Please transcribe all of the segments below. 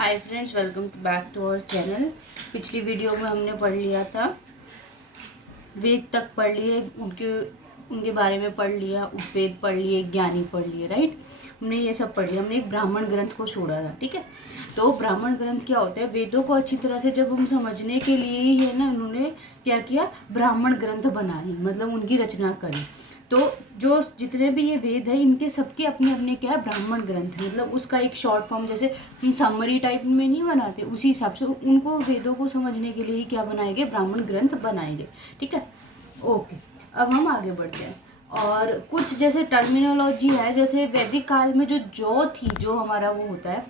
Hi friends, welcome back to our channel. पिछली video में हमने पढ़ लिया था, वेद तक पढ़ लिए, उनके बारे में पढ़ लिया, उपवेद पढ़ लिए, ज्ञानी पढ़ लिए, राइट। हमने ये सब पढ़ लिया। हमने एक ब्राह्मण ग्रंथ को छोड़ा था, ठीक है। तो ब्राह्मण ग्रंथ क्या होता है? वेदों को अच्छी तरह से जब हम समझने के लिए ही है ना, उन्होंने क्या किया, ब्राह्मण ग्रंथ बनाए, मतलब उनकी रचना करी। तो जो जितने भी ये वेद है, इनके सबके अपने अपने क्या है, ब्राह्मण ग्रंथ है। मतलब उसका एक शॉर्ट फॉर्म, जैसे हम समरी टाइप में नहीं बनाते, उसी हिसाब से उनको वेदों को समझने के लिए ही क्या बनाए गए, ब्राह्मण ग्रंथ बनाए गए, ठीक है। ओके, अब हम आगे बढ़ते हैं। और कुछ जैसे टर्मिनोलॉजी है, जैसे वैदिक काल में जो जौ थी, जो हमारा वो होता है,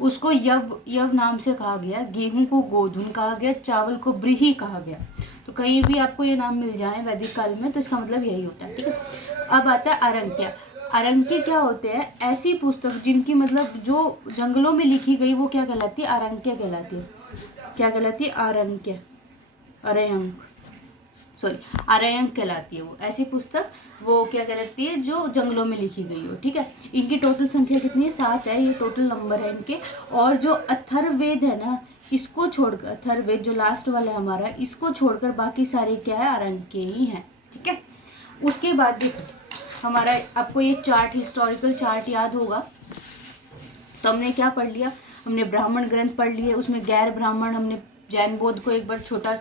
उसको यव नाम से कहा गया। गेहूं को गोधुन कहा गया, चावल को ब्रीही कहा गया। तो कहीं भी आपको ये नाम मिल जाए वैदिक काल में, तो इसका मतलब यही होता है, ठीक है। अब आता है अरंक्य। अरंक्य क्या होते हैं? ऐसी पुस्तक जिनकी मतलब जो जंगलों में लिखी गई, वो क्या कहलाती है? अरंक्य कहलाती है। क्या कहलाती है? अरंक्य, अरंक, सॉरी, आर्यंक कहलाती है वो ऐसी पुस्तक। वो क्या कहलाती है? जो जंगलों में लिखी गई हो, ठीक है। इनकी टोटल संख्या कितनी है? 7 है, ये टोटल नंबर है इनके। और जो अथर्ववेद है ना, इसको छोड़कर, अथर्ववेद जो लास्ट वाला है हमारा, इसको छोड़कर बाकी सारे क्या है, आरण्यक ही हैं, ठीक है। उसके बाद देखो हमारा, आपको ये चार्ट, हिस्टोरिकल चार्ट याद होगा। तो हमने क्या पढ़ लिया? हमने ब्राह्मण ग्रंथ पढ़ लिए, उसमें गैर ब्राह्मण, हमने जैन बौद्ध को एक बार छोटा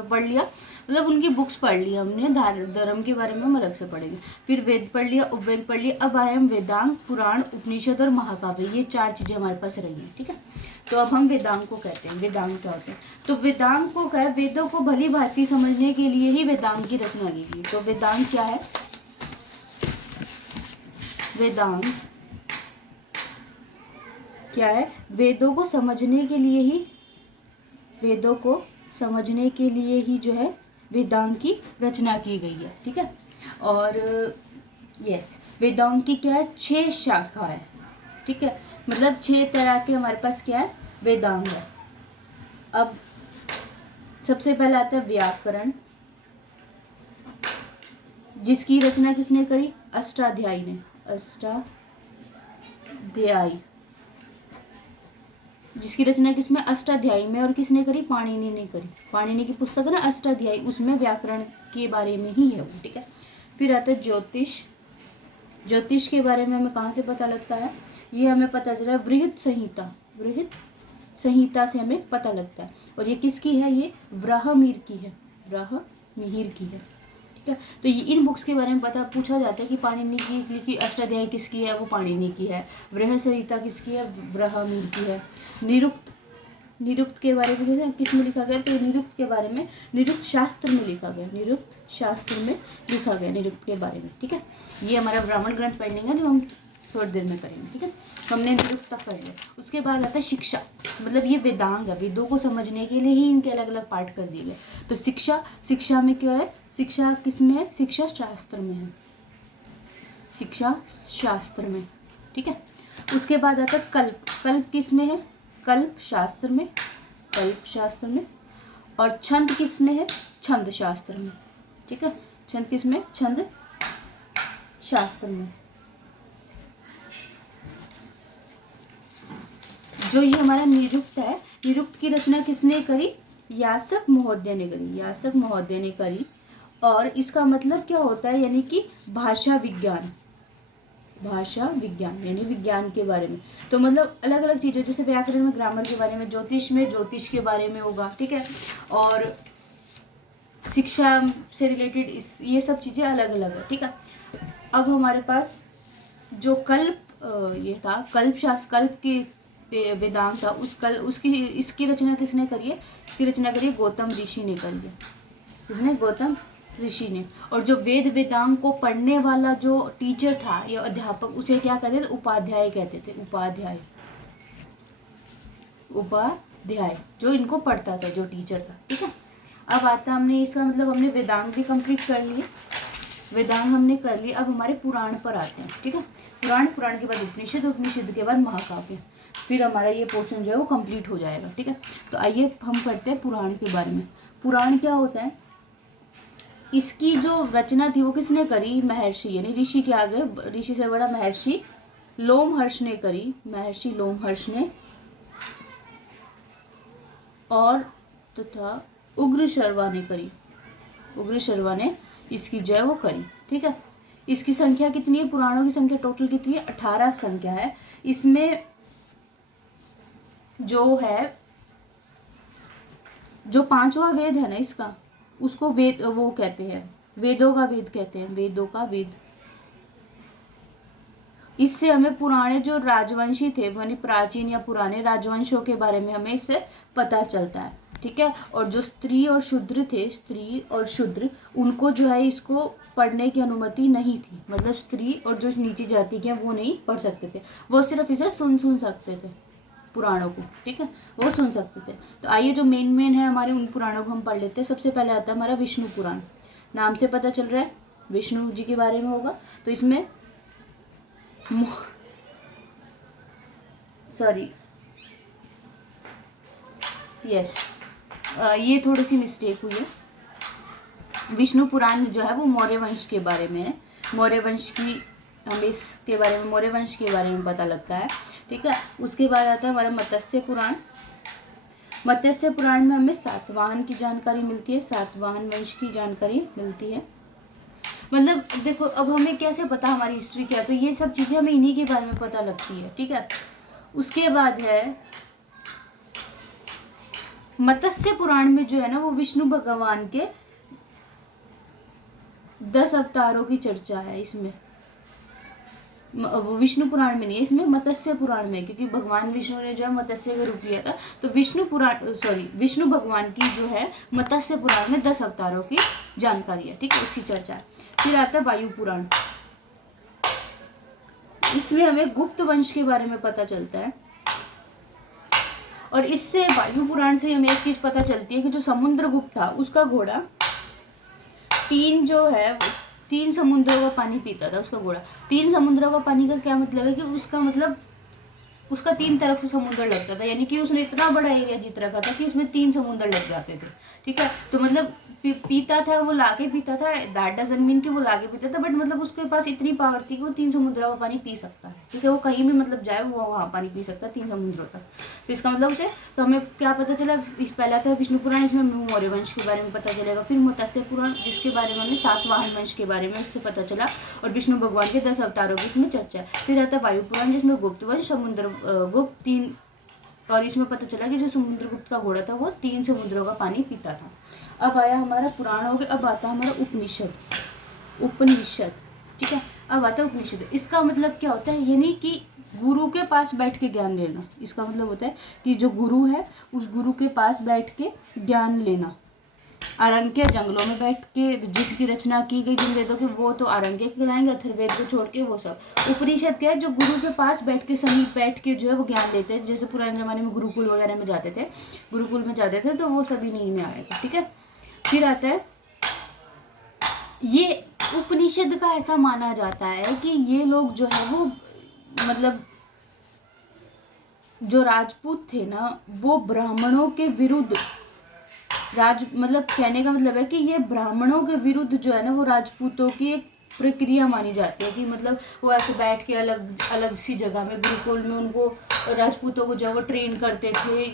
पढ़ लिया, मतलब उनकी बुक्स पढ़ लिया हमने। धर्म के बारे में हम अलग से पढ़ेंगे। फिर वेद पढ़ लिया, उपवेद पढ़ लिया। अब आए हम वेदांग, पुराण, उपनिषद और महाकाव्य। ये 4 चीज़ें हमारे पास रही हैं, ठीक है। तो अब हम वेदांग को कहते हैं। वेदांग क्या होते हैं? तो वेदांग को क्या है, वेदों को भली भांति समझने के लिए ही वेदांग की रचना की गई। तो वेदांग क्या है? वेदांग क्या है? वेदों को समझने के लिए ही, वेदों को समझने के लिए ही जो है वेदांग की रचना की गई है, ठीक है। और यस, वेदांग की क्या है, 6 शाखा है, ठीक है। मतलब 6 तरह के हमारे पास क्या है, वेदांग है। अब सबसे पहले आता है व्याकरण, जिसकी रचना किसने करी? अष्टाध्यायी ने। अष्टाध्यायी, जिसकी रचना किसमें? अष्टाध्यायी में। और किसने करी? पाणिनि ने करी। पाणिनि की पुस्तक है ना अष्टाध्यायी, उसमें व्याकरण के बारे में ही है वो, ठीक है। फिर आता है ज्योतिष। ज्योतिष के बारे में हमें कहाँ से पता लगता है? ये हमें पता चला बृहद संहिता, बृहद संहिता से हमें पता लगता है। और ये किसकी है? ये व्राहमिहिर की है, व्राहमिहिर की है, ठीक है। तो ये इन बुक्स के बारे में पूछा जाता है कि पाणिनि की लिखी अष्टाध्यायी किसकी है? वो पाणिनि की है। बृहद संहिता किसकी है? व्राहमिहिर की है। निरुक्त, निरुक्त के बारे में किस में लिखा गया? तो निरुक्त के बारे में निरुक्त शास्त्र में लिखा गया, निरुक्त शास्त्र में लिखा गया निरुक्त के बारे में, ठीक है। ये हमारा ब्राह्मण ग्रंथ पेंडिंग है, जो हम थोड़ी देर में करेंगे, ठीक है। हमने निरुक्त तक पढ़ लिया। उसके बाद आता है शिक्षा, मतलब ये वेदांग है। वेदों को समझने के लिए ही इनके अलग अलग पार्ट कर दिए गए। तो शिक्षा, शिक्षा में क्या है? शिक्षा किस में है? शिक्षा शास्त्र में है, शिक्षा शास्त्र में, ठीक है। उसके बाद आता है कल्प। कल्प किस में है? कल्प शास्त्र में, कल्प शास्त्र में। और छंद किस में है? छंद शास्त्र में, ठीक है। छंद किस में? छंद शास्त्र में। जो ये हमारा निरुक्त है, निरुक्त की रचना किसने करी? यास्क महोदय ने करी, यास्क महोदय ने करी। और इसका मतलब क्या होता है? यानी कि भाषा विज्ञान, भाषा विज्ञान यानी विज्ञान के बारे में। तो मतलब अलग अलग चीज़ें, जैसे व्याकरण में ग्रामर के बारे में, ज्योतिष में ज्योतिष के बारे में होगा, ठीक है। और शिक्षा से रिलेटेड ये सब चीज़ें अलग अलग है, ठीक है। अब हमारे पास जो कल्प ये था, कल्प शास्त्र, कल्प की वेदांग था, उसकी इसकी रचना किसने करी है? इसकी रचना करी गौतम ऋषि ने करी है। किसने? गौतम ऋषि ने। और जो वेद वेदांग को पढ़ने वाला जो टीचर था या अध्यापक, उसे क्या कहते थे? उपाध्याय कहते थे, उपाध्याय, उपाध्याय, जो इनको पढ़ता था, जो टीचर था, ठीक है। अब आता हमने इसका मतलब हमने वेदांग भी कंप्लीट कर लिए, वेदांग हमने कर लिए। अब हमारे पुराण पर आते हैं, ठीक है। पुराण, पुराण के बाद उपनिषद, उपनिषद के बाद महाकाव्य। फिर हमारा ये पोर्शन जो है वो कंप्लीट हो जाएगा, ठीक है। तो आइए हम पढ़ते हैं पुराण के बारे में। पुराण क्या होता है? इसकी जो रचना थी वो किसने करी? महर्षि, यानी ऋषि के आगे ऋषि से बड़ा महर्षि लोमहर्ष ने करी। महर्षि लोमहर्ष ने और तथा उग्र शर्वा ने करी, उग्र शर्वा ने इसकी जो है वो करी। ठीक है, इसकी संख्या कितनी है, पुराणों की संख्या टोटल कितनी है, 18 संख्या है। इसमें जो है, जो 5वां वेद है ना इसका, उसको वेद वो कहते हैं, वेदों का वेद कहते हैं, वेदों का वेद। इससे हमें पुराने जो राजवंशी थे, यानी प्राचीन या पुराने राजवंशों के बारे में हमें इससे पता चलता है। ठीक है, और जो स्त्री और शूद्र थे, स्त्री और शूद्र, उनको जो है इसको पढ़ने की अनुमति नहीं थी। मतलब स्त्री और जो नीची जाति के वो नहीं पढ़ सकते थे, वो सिर्फ इसे सुन सकते थे, पुराणों को। ठीक है, वो सुन सकते थे। तो आइए जो मेन है हमारे, उन पुराणों को हम पढ़ लेते हैं। सबसे पहले आता है हमारा विष्णु पुराण। नाम से पता चल रहा है विष्णु जी के बारे में होगा। तो इसमें ये थोड़ी सी मिस्टेक हुई है। विष्णु पुराण जो है वो मौर्य वंश के बारे में है। मौर्य वंश की हमें इसके बारे में, मौर्य वंश के बारे में पता लगता है। ठीक है, उसके बाद आता है हमारा मत्स्य पुराण। मत्स्य पुराण में हमें सातवाहन की जानकारी मिलती है, सातवाहन वंश की जानकारी मिलती है। मतलब देखो, अब हमें कैसे पता हमारी हिस्ट्री क्या है, तो ये सब चीज़ें हमें इन्हीं के बारे में पता लगती है। ठीक है, उसके बाद है मत्स्य पुराण में जो है ना वो विष्णु भगवान के 10 अवतारों की चर्चा है। इसमें वो विष्णु पुराण में नहीं है, इसमें मत्स्य पुराण में, क्योंकि भगवान विष्णु ने जो है मत्स्य का रूप लिया था। तो विष्णु भगवान की जो है मत्स्य पुराण में 10 अवतारों की जानकारी है। ठीक है, उसकी चर्चा है। फिर आता है वायु पुराण। इसमें हमें गुप्त वंश के बारे में पता चलता है। और इससे वायु पुराण से हमें एक चीज पता चलती है कि जो समुद्रगुप्त था उसका घोड़ा तीन समुद्रों का पानी पीता था। उसका घोड़ा 3 समुद्रों का पानी का क्या मतलब है कि उसका मतलब उसका 3 तरफ से समुद्र लगता था, यानी कि उसने इतना बड़ा एरिया जीत रखा था कि उसमें 3 समुद्र लग जाते थे। ठीक है, तो मतलब पीता था, वो लाके पीता था। दैट डजंट मीन कि वो लाके पीता था, बट मतलब उसके पास इतनी पावर थी कि वो 3 समुद्रों का पानी पी सकता है। ठीक है, वो कहीं भी मतलब जाए वो वहाँ पानी पी सकता है 3 समुद्रों तक। तो इसका मतलब उसे, तो हमें क्या पता चला, पहला था विष्णु पुराण, इसमें मौर्य वंश के बारे में पता चलेगा। फिर मत्स्य पुराण, जिसके बारे में हमें सातवाहन वंश के बारे में उससे पता चला, और विष्णु भगवान के 10 अवतारों की इसमें चर्चा है। फिर आता है वायु पुराण, जिसमें गुप्त वंश, गुप्त 3, और इसमें पता चला कि जो समुद्रगुप्त का घोड़ा था वो 3 समुद्रों का पानी पीता था। अब आया हमारा पुराण हो गया। अब आता है हमारा उपनिषद। ठीक है, अब आता है उपनिषद। इसका मतलब क्या होता है, यानी कि गुरु के पास बैठ के ज्ञान लेना। इसका मतलब होता है कि जो गुरु है उस गुरु के पास बैठ के ज्ञान लेना। अरण्य जंगलों में बैठ के जिसकी रचना की गई जिन वेदों की, वो तो अरण्य कहलाएंगे। अथर्ववेद को छोड़ के वो सब। उपनिषद क्या है, जो गुरु के पास बैठ के समीप बैठ के जो है वो ज्ञान लेते हैं। जैसे पुराने ज़माने में गुरुकुल वगैरह में जाते थे, तो वो सभी नहीं में आएगा। ठीक है, फिर आता है, ये उपनिषद का ऐसा माना जाता है कि ये लोग जो है वो मतलब जो राजपूत थे ना, वो ब्राह्मणों के विरुद्ध मतलब कहने का मतलब है कि ये ब्राह्मणों के विरुद्ध जो है ना वो राजपूतों की एक प्रक्रिया मानी जाती है। कि मतलब वो ऐसे बैठ के अलग अलग सी जगह में गुरुकुल में उनको राजपूतों को जो है वो ट्रेन करते थे।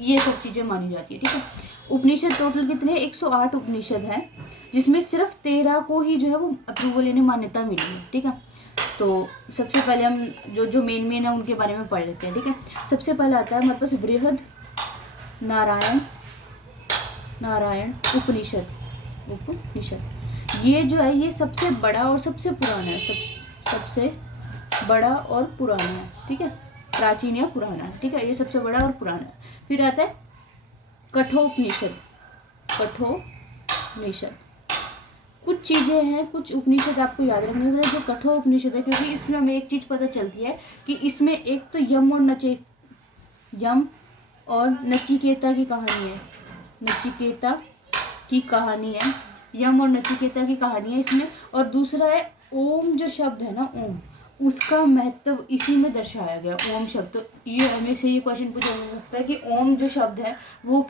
ये सब चीज़ें मानी जाती है। ठीक है, उपनिषद टोटल कितने, 108 उपनिषद हैं, जिसमें सिर्फ 13 को ही जो है वो अप्रूवल यानी मान्यता मिली है। ठीक है, तो सबसे पहले हम जो मेन है उनके बारे में पढ़ लेते हैं। ठीक है, सबसे पहले आता है हमारे पास बृहद नारायण उपनिषद। ये जो है ये सबसे बड़ा और सबसे पुराना है, सबसे बड़ा और पुराना है। ठीक है, प्राचीन या पुराना है। ठीक है, ये सबसे बड़ा और पुराना है। फिर आता है कठोपनिषद। कुछ चीज़ें हैं, कुछ उपनिषद आपको याद रखने के लिए, जो कठोपनिषद है, क्योंकि इसमें हमें एक चीज़ पता चलती है कि इसमें एक तो यम और नचिकेता की कहानी है। यम और नचिकेता की कहानी है इसमें। और दूसरा है ओम, जो शब्द है ना ओम, उसका महत्व इसी में दर्शाया गया। ओम शब्द, तो ये हमें से ये क्वेश्चन पूछा जा सकता है कि ओम जो शब्द है वो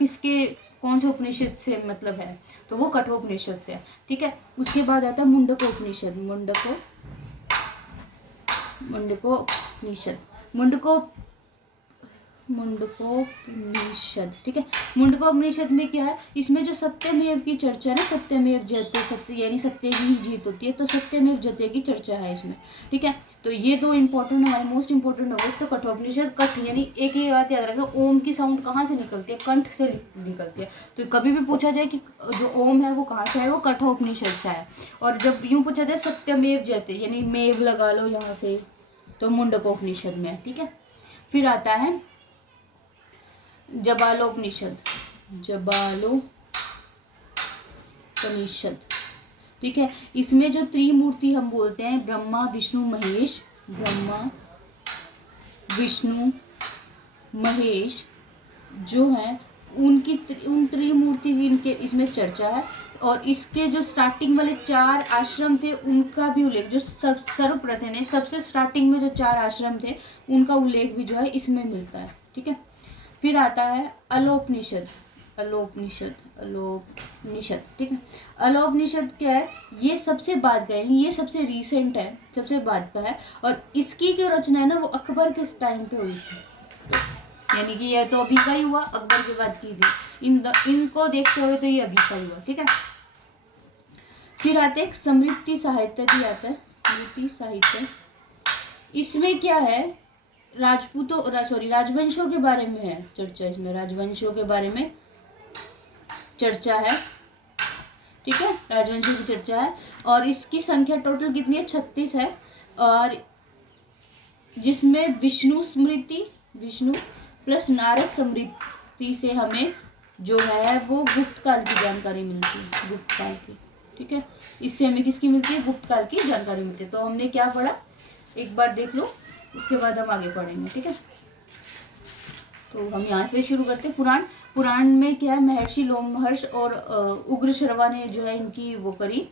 कौन से उपनिषद से मतलब है, तो वो कठोपनिषद से है। ठीक है, उसके बाद आता है मुंडकोपनिषद। मुंडकोपनिषद, ठीक है। मुंडकोपनिषद में क्या है, इसमें जो सत्यमेव की चर्चा है ना, सत्यमेव जयते, सत्य यानी सत्य की ही जीत होती है, तो सत्यमेव जयते की चर्चा है इसमें, ठीक है। तो ये दो इंपॉर्टेंट हमारे मोस्ट इंपॉर्टेंट हो गए। तो कठोपनिषद, कठ यानी एक ही बात याद रखना, ओम की साउंड कहाँ से निकलती है, कंठ से निकलती है। तो कभी भी पूछा जाए कि जो ओम है वो कहाँ से है, वो कठोपनिषद से है। और जब यूँ पूछा जाए सत्यमेव जयते यानी मेव लगा लो यहाँ से, तो मुंडकोपनिषद में है, ठीक है। फिर आता है जबालोपनिषद, जबालोपनिषद, ठीक है। इसमें जो त्रिमूर्ति हम बोलते हैं, ब्रह्मा विष्णु महेश, ब्रह्मा विष्णु महेश जो है उनकी उन त्रिमूर्ति की इनके इसमें चर्चा है। और इसके जो स्टार्टिंग वाले 4 आश्रम थे उनका भी उल्लेख, जो सर्वप्रथम है सबसे स्टार्टिंग में जो 4 आश्रम थे उनका उल्लेख भी जो है इसमें मिलता है, ठीक है। फिर आता है अलोपनिषद, ठीक है। अलोपनिषद क्या है, ये सबसे बाद का है, ये सबसे रीसेंट है, सबसे बाद का है। और इसकी जो रचना है ना वो अकबर के टाइम पे हुई थी, यानी कि ये तो अभी का ही हुआ, अकबर के बाद की थी। इनको देखते हुए तो ये अभी का ही हुआ, ठीक है। फिर आते हैं समृद्धि साहित्य भी आता है, समृद्धि साहित्य। इसमें क्या है, राजवंशों के बारे में है चर्चा, इसमें राजवंशों के बारे में चर्चा है, ठीक है। राजवंशों की चर्चा है और इसकी संख्या टोटल कितनी है, 36 है। और जिसमें विष्णु स्मृति, विष्णु प्लस नारद स्मृति से हमें जो है वो गुप्त काल की जानकारी मिलती है, गुप्त काल की, ठीक है। इससे हमें किसकी मिलती है, गुप्त काल की जानकारी मिलती है। तो हमने क्या पढ़ा, एक बार देख लो, उसके बाद हम आगे पढ़ेंगे, ठीक है। तो हम यहाँ से शुरू करते हैं। पुराण में क्या है, महर्षि लोमहर्ष और उग्र श्रवा ने जो है इनकी वो करी,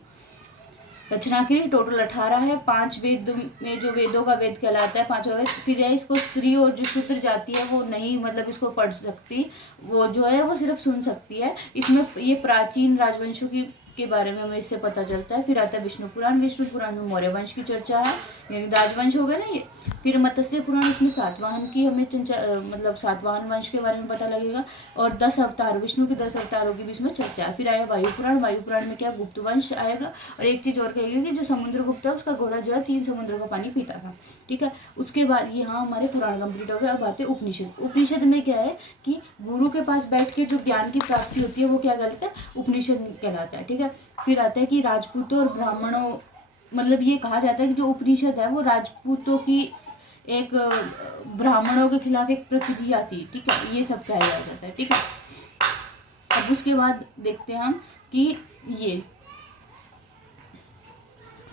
रचना की। टोटल 18 है। 5 वेद में जो वेदों का वेद कहलाता है, 5वां वेद। फिर है इसको स्त्री और जो शूद्र जाति है वो नहीं मतलब इसको पढ़ सकती, वो जो है वो सिर्फ सुन सकती है। इसमें ये प्राचीन राजवंशों के बारे में हमें इससे पता चलता है। फिर आता है विष्णु पुराण में मौर्य वंश की चर्चा है, राजवंश हो गए ना ये। फिर मत्स्य पुराण, उसमें सातवाहन की हमें मतलब सातवाहन वंश के बारे में पता लगेगा। और 10 अवतार, विष्णु के 10 अवतारों की भी इसमें चर्चा है। फिर आया वायु पुराण में क्या, गुप्त वंश आएगा। और एक चीज़ और कहेगी कि जो समुद्रगुप्त है उसका घोड़ा जो है 3 समुद्र का पानी पीता था, ठीक है। उसके बाद यहाँ हमारे पुराण कंप्लीट हो गए। अब आते उपनिषद। उपनिषद में क्या है कि गुरु के पास बैठ के जो ज्ञान की प्राप्ति होती है वो क्या कहलाता है, उपनिषद कहलाता है, ठीक है। फिर आता है कि राजपूतों और ब्राह्मणों, मतलब ये कहा जाता है कि जो उपनिषद है वो राजपूतों की एक ब्राह्मणों के खिलाफ एक प्रक्रिया थी, ठीक है। ये सब कहा जाता है, ठीक है। अब उसके बाद देखते हैं हम कि ये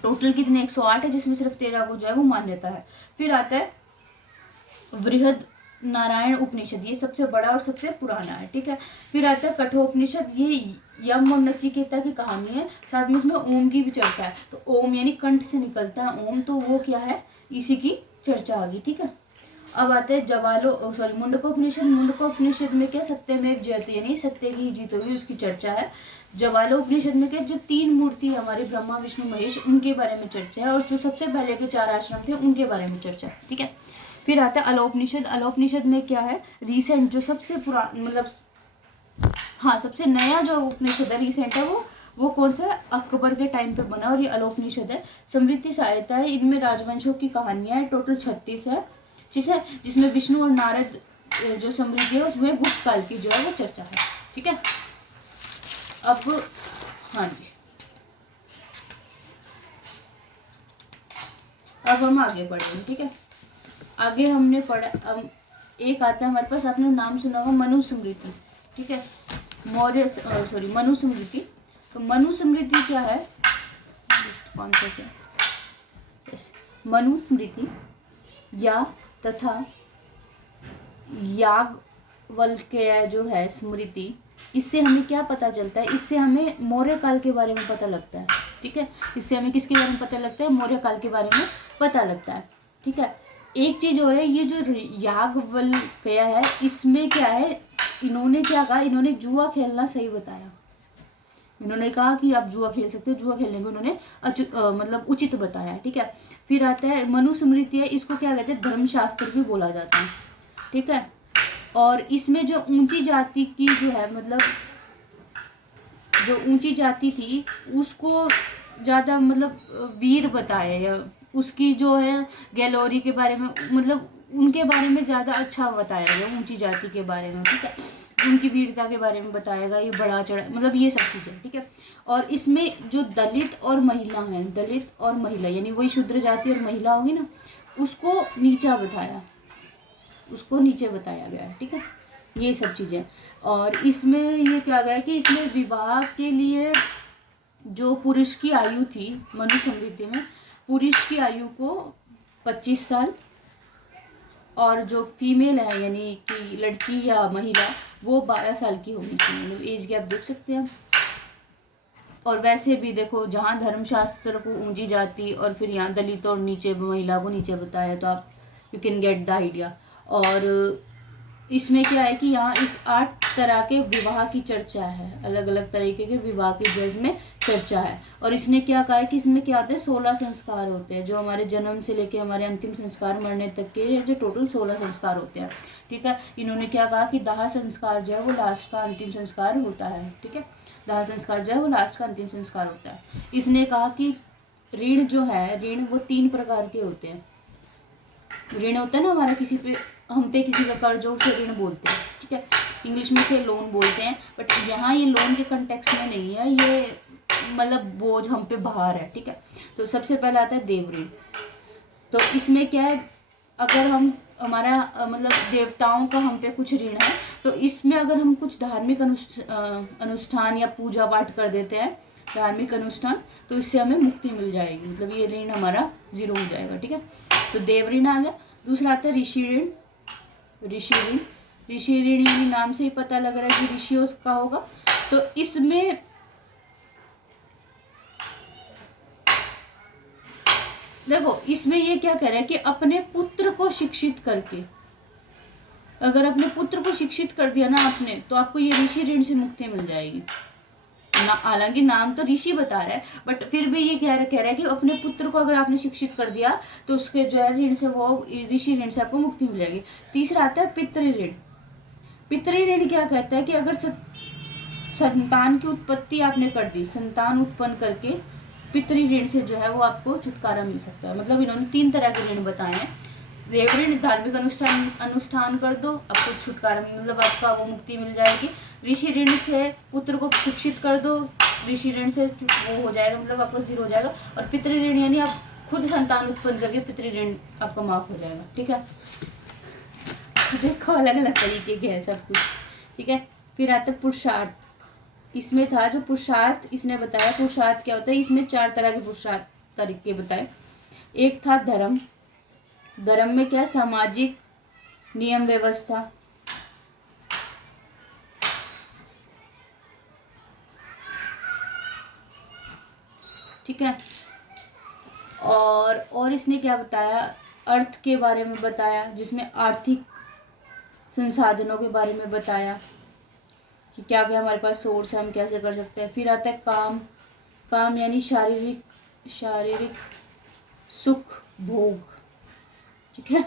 टोटल कितने 108 है, जिसमें सिर्फ 13 को जो है वो मान्यता है। फिर आता है बृहद नारायण उपनिषद, ये सबसे बड़ा और सबसे पुराना है, ठीक है। फिर आता है कठोपनिषद, ये यम और नचिकेता की कहानी है, साथ में इसमें ओम की भी चर्चा है। तो ओम यानी कंठ से निकलता है ओम, तो वो क्या है, इसी की चर्चा आ गई, ठीक है। अब आते हैं मुंडकोपनिषद। मुंडकोपनिषद में क्या, सत्यमेव जयते यानी सत्य की जीत होगी उसकी चर्चा है। जवालोपनिषद में क्या, जो 3 मूर्ति हमारे ब्रह्मा विष्णु महेश उनके बारे में चर्चा है। और जो सबसे पहले के 4 आश्रम थे उनके बारे में चर्चा है, ठीक है। फिर आता है अलोपनिषद। अलोपनिषद में क्या है, रिसेंट जो सबसे पुराना मतलब हाँ सबसे नया जो उपनिषद है, रिसेंट है, वो कौन सा है, अकबर के टाइम पे बना और ये अलोपनिषद है। समृद्धि सहायता है, इनमें राजवंशों की कहानियां है, टोटल 36 है, ठीक है। जिसमें विष्णु और नारद जो समृद्धि है उसमें गुप्त काल की जो है वो चर्चा है, ठीक है। अब हाँ जी, अब हम आगे बढ़ेंगे, ठीक है। आगे हमने पढ़ा, अब एक आता है हमारे पास, आपने नाम सुना होगा मनुस्मृति, ठीक है। मनुस्मृति। तो मनुस्मृति क्या है, कौन सा क्या, मनुस्मृति या तथा याज्ञवल्क्य जो है स्मृति, इससे हमें क्या पता चलता है, इससे हमें मौर्य काल के बारे में पता लगता है, ठीक है। इससे हमें किसके बारे में पता लगता है, मौर्य काल के बारे में पता लगता है, ठीक है। एक चीज और है, ये जो याज्ञवल्क्य है इसमें क्या है, इन्होंने क्या कहा, इन्होंने जुआ खेलना सही बताया। इन्होंने कहा कि आप जुआ खेल सकते हो, जुआ खेलने को इन्होंने मतलब उचित बताया, ठीक है। फिर आता है मनुस्मृति है, इसको क्या कहते हैं, धर्मशास्त्र भी बोला जाता है, ठीक है। और इसमें जो ऊंची जाति की जो है, मतलब जो ऊंची जाति थी उसको ज़्यादा मतलब वीर बताया, या उसकी जो है गैलोरी के बारे में, मतलब उनके बारे में ज़्यादा अच्छा बताया गया, ऊंची जाति के बारे में, ठीक है, उनकी वीरता के बारे में बताएगा, ये बढ़ा चढ़ा, मतलब ये सब चीज़ें, ठीक है। और इसमें जो दलित और महिला हैं, दलित और महिला यानी वही शूद्र जाति और महिला होगी ना, उसको नीचा बताया, उसको नीचे बताया गया है, ठीक है, ये सब चीज़ें। और इसमें ये क्या गया कि इसमें विवाह के लिए जो पुरुष की आयु थी, मनु समृद्धि में पुरुष की आयु को 25 साल, और जो फीमेल है यानी कि लड़की या महिला वो 12 साल की होनी चाहिए, मतलब एज गैप देख सकते हैं। और वैसे भी देखो, जहाँ धर्मशास्त्र को ऊंची जाति और फिर यहाँ दलित और नीचे महिला को नीचे बताया, तो आप you can get the idea. और इसमें क्या है कि यहाँ इस 8 तरह के विवाह की चर्चा है, अलग अलग तरीके के विवाह की जो इसमें चर्चा है। और इसने क्या कहा है कि इसमें क्या होता है, 16 संस्कार होते हैं, जो हमारे जन्म से लेके हमारे अंतिम संस्कार मरने तक के जो टोटल 16 संस्कार होते हैं, ठीक है। इन्होंने क्या कहा कि 10 संस्कार जो है वो लास्ट का अंतिम संस्कार होता है, ठीक है, 10 संस्कार जो है वो लास्ट का अंतिम संस्कार होता है। इसने कहा कि ऋण जो है, ऋण वो 3 प्रकार के होते हैं। ऋण होता है ना हमारा, किसी पे हम पे किसी का कर्ज हो उसे ऋण बोलते हैं, ठीक है, इंग्लिश में से लोन बोलते हैं, बट यहाँ ये लोन के कंटेक्स्ट में नहीं है, ये मतलब बोझ हम पे बाहर है, ठीक है। तो सबसे पहला आता है देव ऋण। तो इसमें क्या है, अगर हम हमारा मतलब देवताओं का हम पे कुछ ऋण है, तो इसमें अगर हम कुछ धार्मिक अनुष्ठान या पूजा पाठ कर देते हैं, धार्मिक अनुष्ठान, तो इससे हमें मुक्ति मिल जाएगी, मतलब ये ऋण हमारा 0 हो जाएगा, ठीक है। तो देव ऋण आ गया। दूसरा आता है ऋषि ऋण। ऋषि ऋण, ऋषि ऋण यानी नाम से ही पता लग रहा है कि ऋषियों का होगा। तो इसमें देखो, इसमें ये क्या कह रहा है कि अपने पुत्र को शिक्षित करके, अगर अपने पुत्र को शिक्षित कर दिया ना आपने, तो आपको ये ऋषि ऋण से मुक्ति मिल जाएगी। हालांकि नाम तो ऋषि बता रहा है, बट फिर भी ये कह रहा है कि अपने पुत्र को अगर आपने शिक्षित कर दिया तो उसके जो है ऋण से, वो ऋषि ऋण से आपको मुक्ति मिल जाएगी। तीसरा आता है पितृ ऋण। पितृ ऋण क्या कहता है कि अगर संतान की उत्पत्ति आपने कर दी, संतान उत्पन्न करके पितृ ऋण से जो है वो आपको छुटकारा मिल सकता है। मतलब इन्होंने 3 तरह के ऋण बताए हैं। देव ऋण, धार्मिक अनुष्ठान कर दो, आपको छुटकारा, मतलब आपका वो मुक्ति मिल जाएगी। ऋषि ऋण से पुत्र को शिक्षित कर दो, ऋषि ऋण से वो हो जाएगा, मतलब आपका 0 हो जाएगा। और पितृ ऋण यानी आप खुद संतान उत्पन्न करके पितृ ऋण आपका माफ हो जाएगा, ठीक है। देखो अलग अलग तरीके के हैं सब कुछ, ठीक है। फिर आता है पुरुषार्थ। इसमें था जो पुरुषार्थ इसने बताया, पुरुषार्थ क्या होता है, इसमें 4 तरह के पुरुषार्थ तरीके बताए। एक था धर्म। धर्म में क्या, सामाजिक नियम व्यवस्था, ठीक है। और इसने क्या बताया, अर्थ के बारे में बताया, जिसमें आर्थिक संसाधनों के बारे में बताया कि क्या क्या हमारे पास सोर्स है, हम कैसे कर सकते हैं। फिर आता है काम। काम यानी शारीरिक सुख भोग, ठीक है,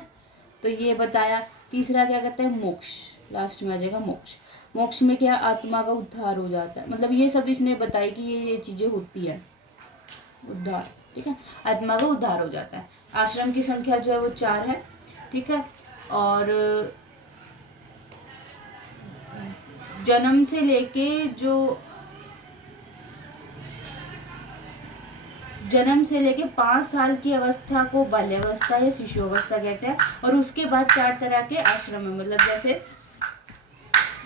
तो ये बताया। तीसरा क्या कहते हैं, मोक्ष, लास्ट में आ जाएगा मोक्ष। मोक्ष में क्या, आत्मा का उद्धार हो जाता है, मतलब ये सब इसने बताई कि ये चीज़ें होती है, उद्धार, ठीक है, आत्मा का उद्धार हो जाता है। आश्रम की संख्या जो है वो 4 है, ठीक है। और जन्म से लेके जन्म से लेके 5 साल की अवस्था को बाल्यावस्था या शिशु अवस्था कहते हैं। और उसके बाद 4 तरह के आश्रम है, मतलब जैसे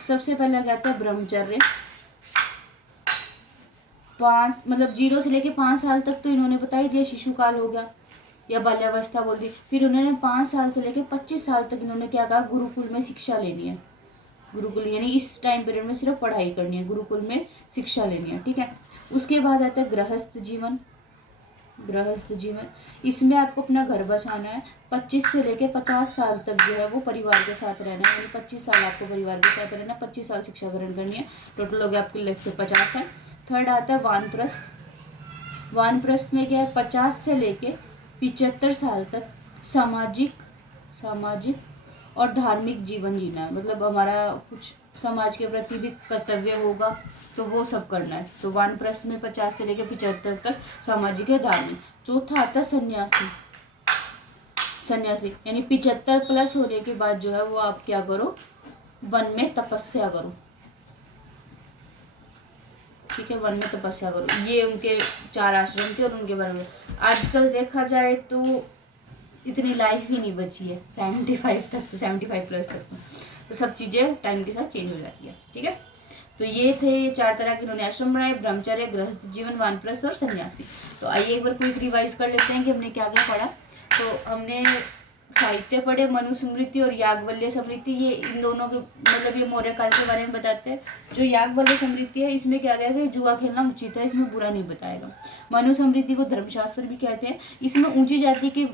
सबसे पहला कहता है ब्रह्मचर्य। 5 मतलब 0 से लेके 5 साल तक तो इन्होंने बता ही दिया, शिशु काल हो गया या बाल्यावस्था बोल दी। फिर उन्होंने 5 साल से लेके 25 साल तक इन्होंने क्या कहा, गुरुकुल में शिक्षा लेनी है। गुरुकुल यानी इस टाइम पीरियड में सिर्फ पढ़ाई करनी है, गुरुकुल में शिक्षा लेनी है, ठीक है। उसके बाद आता है गृहस्थ जीवन। गृहस्थ जीवन, इसमें आपको अपना घर बसाना है। 25 से लेके 50 साल तक जो है वो परिवार के साथ रहना है, यानी 25 साल आपको परिवार के साथ रहना है, 25 साल शिक्षा ग्रहण करनी है। टोटल हो गया आपके लाइफ के 50 है। थर्ड आता है वानप्रस्थ। वानप्रस्थ में क्या है, 50 से लेके 75 साल तक सामाजिक और धार्मिक जीवन जीना है, मतलब हमारा कुछ समाज के प्रति भी कर्तव्य होगा तो वो सब करना है। तो वानप्रस्थ में 50 से लेकर 75 तक सामाजिक है, धार्मिक। चौथा आता है सन्यासी। सन्यासी यानी 75 प्लस होने के बाद जो है वो आप क्या करो, वन में तपस्या करो। ठीक है, वन में तपस्या करो। ये उनके 4 आश्रम थे और उनके बारे में आजकल देखा जाए तो इतनी लाइफ ही नहीं बची है 75 तक, तो 75 प्लस तक तो सब चीज़ें टाइम के साथ चेंज हो जाती है। ठीक है, तो ये थे 4 तरह के इन्होंने आश्रम बनाए, ब्रह्मचर्य, गृहस्थ जीवन, वानप्रस्थ और सन्यासी। तो आइए एक बार क्विक रिवाइज कर लेते हैं कि हमने क्या क्या पढ़ा। तो हमने साहित्य पढ़े, मनुस्मृति और याज्ञवल्क्य स्मृति। ये इन दोनों के मतलब ये मौर्य काल के बारे में बताते हैं। जो याज्ञवल्क्य स्मृति है इसमें क्या गया कि जुआ खेलना उचित है, इसमें बुरा नहीं बताएगा। मनुस्मृति को धर्मशास्त्र भी कहते हैं। इसमें ऊंची जाति की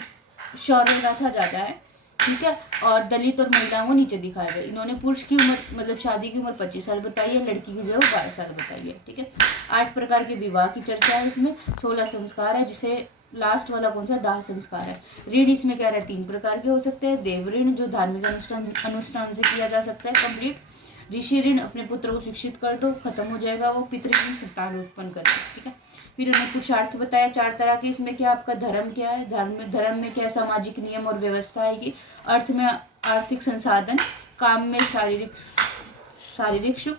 शौर्य गाथा ज़्यादा है। ठीक है, और दलित और महिलाओं को नीचे दिखाया गया। इन्होंने पुरुष की उम्र मतलब शादी की उम्र 25 साल बताई है, लड़की की जो है वो 12 साल बताई है। ठीक है, 8 प्रकार के विवाह की चर्चा है इसमें, 16 संस्कार है, जिसे लास्ट वाला कौन सा दाह संस्कार है। ऋण इसमें क्या है 3 प्रकार के हो सकते हैं। देव ऋण जो धार्मिक अनुष्ठान से किया जा सकता है कंप्लीट। ऋषि ऋण अपने पुत्र को शिक्षित कर दो, खत्म हो जाएगा वो, पितृ ऋण संतान उत्पन्न कर दो। ठीक है, फिर उन्हें पुरुषार्थ बताया 4 तरह के। इसमें क्या आपका धर्म क्या है, धर्म में क्या है सामाजिक नियम और व्यवस्था आएगी। अर्थ में आर्थिक संसाधन, काम में शारीरिक सुख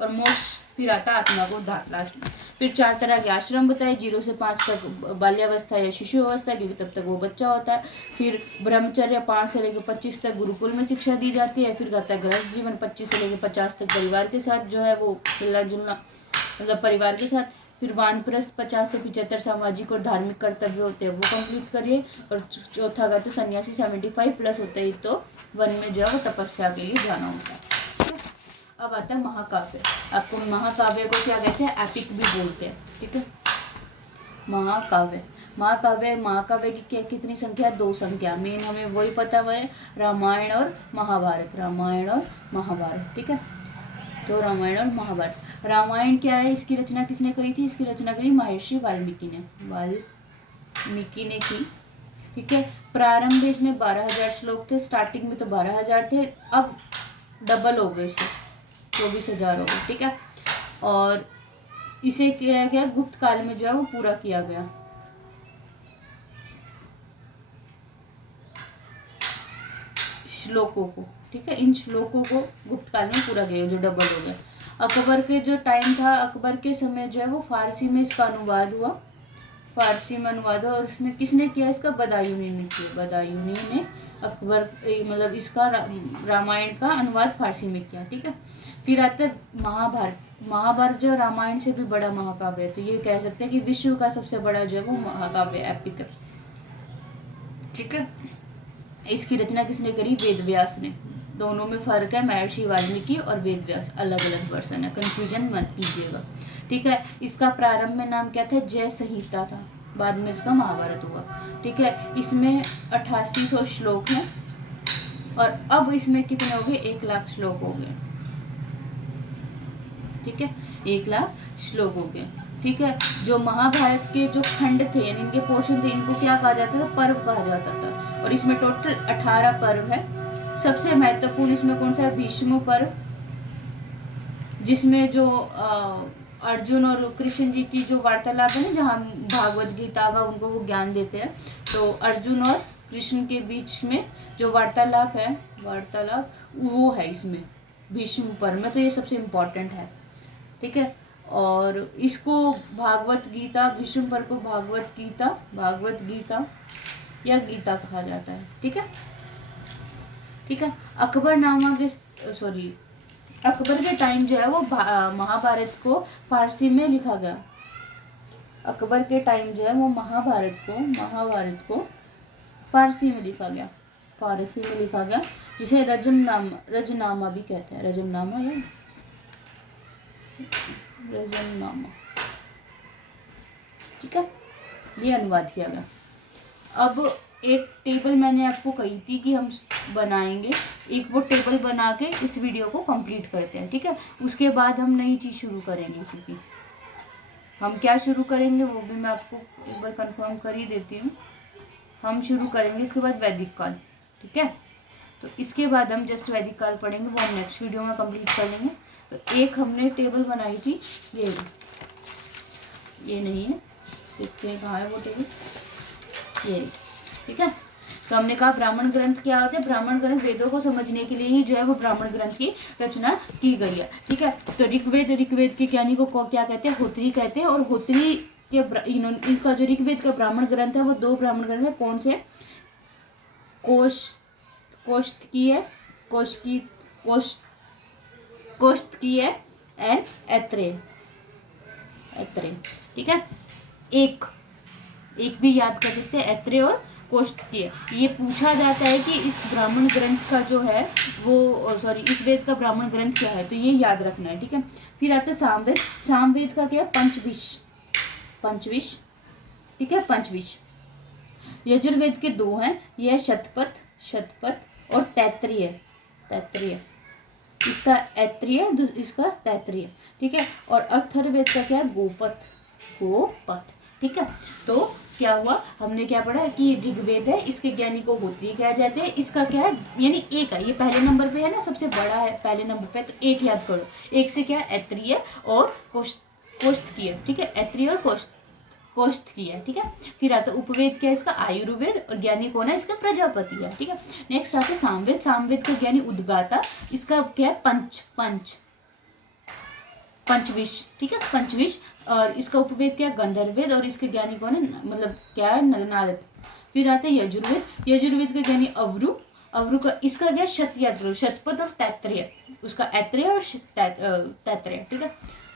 और मोक्ष, फिर आता आत्मा को उद्धार लास्ट में। फिर 4 तरह के आश्रम बताए, 0 से 5 तक बाल्यावस्था या शिशु अवस्था, क्योंकि तब तक वो बच्चा होता है। फिर ब्रह्मचर्य 5 से लेकर 25 तक गुरुकुल में शिक्षा दी जाती है। फिर आता है गृहस्थ जीवन 25 से लेकर 50 तक परिवार के साथ जो है वो मिलना जुलना, मतलब परिवार के साथ। फिर वानप्रस्थ 50 से 75 सामाजिक और धार्मिक कर्तव्य होते हैं वो कंप्लीट करिए। और चौथा का तो सन्यासी 75 प्लस होते ही तो वन में जो है वो तपस्या के लिए जाना होता है। अब आता है महाकाव्य। आपको महाकाव्य को क्या कहते हैं, एपिक भी बोलते हैं। ठीक है, महाकाव्य की कितनी संख्या है, 2 संख्या। मेन हमें वही पता हुआ है, रामायण और महाभारत। ठीक है, तो रामायण और महाभारत। रामायण क्या है, इसकी रचना किसने करी थी, इसकी रचना करी महर्षि वाल्मीकि ने की। ठीक है, प्रारंभ इसमें 12,000 श्लोक थे, स्टार्टिंग में तो 12,000 थे, अब डबल हो गए, इससे 24,000 हो गए। ठीक है, और इसे किया गया गुप्त काल में जो है वो पूरा किया गया। श्लोकों को, ठीक है, इन श्लोकों को गुप्त काल में पूरा किया जो डबल हो गया। अकबर के जो टाइम था, अकबर के समय जो है वो फारसी में इसका अनुवाद हुआ, और उसमें किसने किया, इसका बदायूनी ने किया। बदायूनी ने अकबर मतलब इसका रामायण का अनुवाद फारसी में किया। ठीक है, फिर आता है महाभारत जो रामायण से भी बड़ा महाकाव्य है। तो ये कह सकते हैं कि विश्व का सबसे बड़ा जो है वो महाकाव्य एपिक है। ठीक है, इसकी रचना किसने करी, वेदव्यास ने। दोनों में फर्क है, महर्षि वाल्मीकि और वेदव्यास अलग अलग पर्सन है, कंफ्यूजन मत कीजिएगा। ठीक है, इसका प्रारंभ में नाम क्या था, जय संहिता था, बाद में इसका महाभारत हुआ। ठीक है, इसमें 8800 श्लोक हैं और अब इसमें कितने हो गए, 1,00,000 श्लोक हो गए। ठीक है, 1,00,000 श्लोक हो गए। ठीक है, जो महाभारत के जो खंड थे यानी इनके पोर्शन थे, इनको क्या कहा जाता था, पर्व कहा जाता था। और इसमें टोटल 18 पर्व है। सबसे महत्वपूर्ण इसमें कौन सा है, भीष्म पर्व, जिसमें जो अर्जुन और कृष्ण जी की जो वार्तालाप है ना, जहाँ भागवत गीता का उनको वो ज्ञान देते हैं, तो अर्जुन और कृष्ण के बीच में जो वार्तालाप वो है इसमें भीष्म पर्व में। तो ये सबसे इम्पोर्टेंट है। ठीक है, और इसको भागवत गीता, भीष्म पर्व को भागवत गीता या गीता कहा जाता है। ठीक है, अकबर के टाइम जो है वो महाभारत को फारसी में लिखा गया। अकबर के टाइम जो है वो महाभारत को फारसी में लिखा गया, जिसे रजनामा भी कहते हैं। रजमनामा। ठीक है, ये अनुवाद किया गया। अब एक टेबल मैंने आपको कही थी कि हम बनाएंगे, एक वो टेबल बना के इस वीडियो को कंप्लीट करते हैं। ठीक है, उसके बाद हम नई चीज़ शुरू करेंगे, क्योंकि हम क्या शुरू करेंगे वो भी मैं आपको एक बार कंफर्म कर ही देती हूँ। हम शुरू करेंगे इसके बाद वैदिक काल। ठीक है, तो इसके बाद हम जस्ट वैदिक काल पढ़ेंगे, वो हम नेक्स्ट वीडियो में कंप्लीट कर लेंगे। तो एक हमने टेबल बनाई थी, ये नहीं है, देखते हैं कहाँ है वो टेबल, ये, ठीक है। तो हमने कहा ब्राह्मण ग्रंथ क्या होते हैं, ब्राह्मण ग्रंथ वेदों को समझने के लिए ही जो है वो ब्राह्मण ग्रंथ की रचना की गई है, ठीक है। तो ऋग्वेद के ज्ञानी को क्या कहते हैं, होत्री कहते हैं। और होत्री के इनका जो ऋग्वेद का ब्राह्मण ग्रंथ है वो 2 ब्राह्मण ग्रंथ है, कौन से, कोष्ठकी है एंड ऐत्रेय, ठीक है। एक भी याद कर सकते हैं, ऐत्रेय और कोष्ठकीय। ये पूछा जाता है कि इस ब्राह्मण ग्रंथ का जो है वो इस वेद का ब्राह्मण ग्रंथ क्या है, तो ये याद रखना है, ठीक है। फिर आता है सामवेद। सामवेद का क्या है, पंचविश, ठीक है, पंचविश। यजुर्वेद के 2 हैं, ये है शतपथ और तैत्तिरीय, इसका ऐत्रेय, इसका तैत्तिरीय, ठीक है। और अथर्ववेद का क्या है, गोपथ, ठीक है। तो क्या हुआ, हमने क्या पढ़ा कि ऋग्वेद है, इसके ज्ञानी को होत्री कहा जाते हैं। इसका क्या है, यानी एक है, ये पहले नंबर पे है ना, सबसे बड़ा है पहले नंबर पे, तो एक याद करो। एक से क्या है, ऐत्रेय और कोष्ठकीय, ठीक है, ऐत्रेय और कोष्ठकीय, ठीक है। फिर आता है उपवेद, क्या है इसका, आयुर्वेद, और ज्ञानी कौन है इसका, प्रजापति है, ठीक है। नेक्स्ट आता है सामवेद। सामवेद का ज्ञानी उद्गाता, इसका क्या है, पंचविश, ठीक है, पंचविश। और इसका उपवेद क्या है, गंधर्ववेद, और इसके ज्ञानी कौन है, मतलब क्या है, नारद। फिर आता है यजुर्वेद का ज्ञानी अवरु का, इसका क्या, शतपथ और तैत्तिरीय, उसका ऐत्रेय और तैत्तिरीय, ठीक है।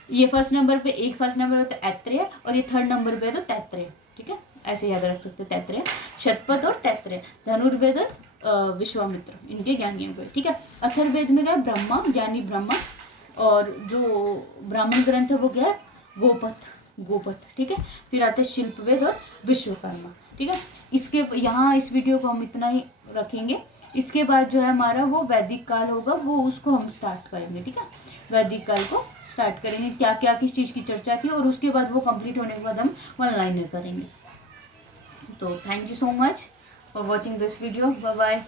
ये फर्स्ट नंबर पे, एक फर्स्ट नंबर पे तो ऐत्रेय, और ये थर्ड नंबर पे तो तैत्तिरीय, ठीक है, ऐसे याद रख सकते, तैत्तिरीय, शतपथ और तैत्तिरीय। धनुर्वेद और विश्वामित्र, इनके ज्ञानियों को, ठीक है। अथर्ववेद में क्या है, ब्रह्मा, ज्ञानी ब्रह्मा, और जो ब्राह्मण ग्रंथ है वो क्या है, गोपथ, ठीक है। फिर आते हैं शिल्पवेद और विश्वकर्मा, ठीक है। इसके यहाँ इस वीडियो को हम इतना ही रखेंगे। इसके बाद जो है हमारा वो वैदिक काल होगा, वो उसको हम स्टार्ट करेंगे, ठीक है। वैदिक काल को स्टार्ट करेंगे, क्या क्या किस चीज़ की चर्चा थी, और उसके बाद वो कंप्लीट होने के बाद हम ऑनलाइन करेंगे। तो thank you so much for watching this video, bye bye.